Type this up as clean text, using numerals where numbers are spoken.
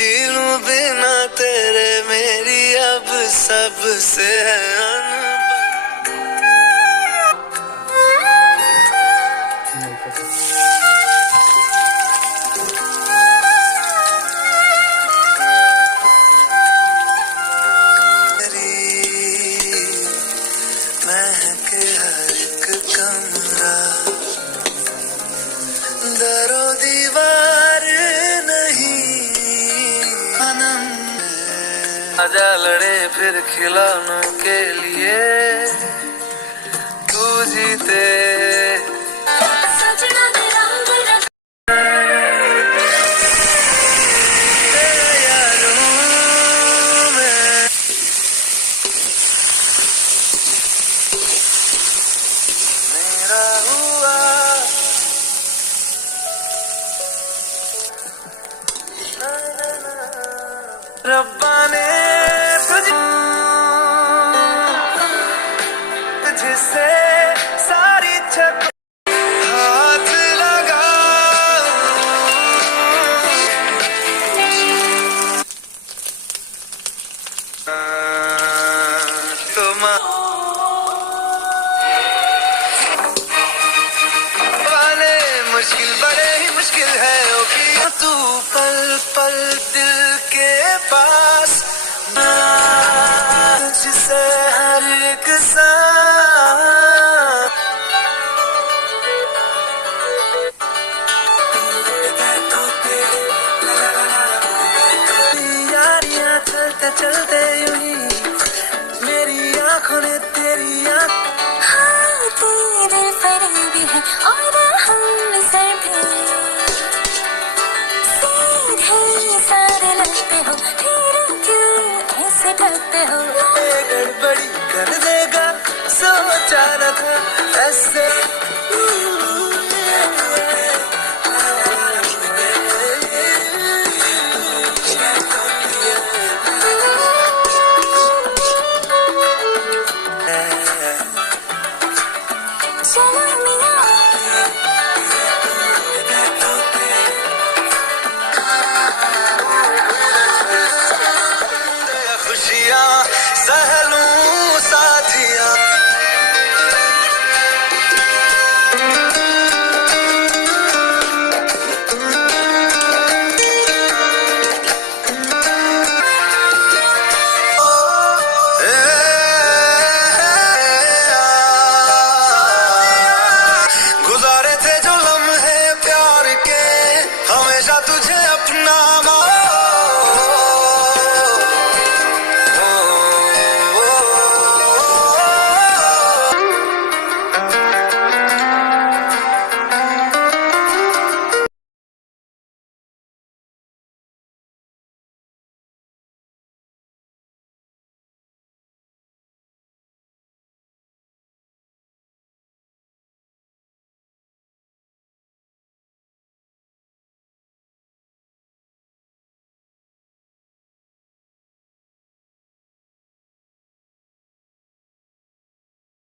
जी लूं बिना तेरे मेरी अब सबसे है महके हर एक कमरा दरो दीवार नहीं आजा लड़े फिर खिलौनों के लिए तू जीते रब्बा ने तुझसे सारी छत हाथ लगा तुम वाले मुश्किल बड़े ही मुश्किल है ओ पिया तू पल पल दिल के पास जिसे हर एक यारियां चलते चलते यूं ही मेरी आंखों ने तेरी हाँ तेरे पर भी है और हम सर भी सीधे सारे लगते हो फिर क्यों ऐसे करते हो गड़बड़ी कर देगा सोचा न था ऐसे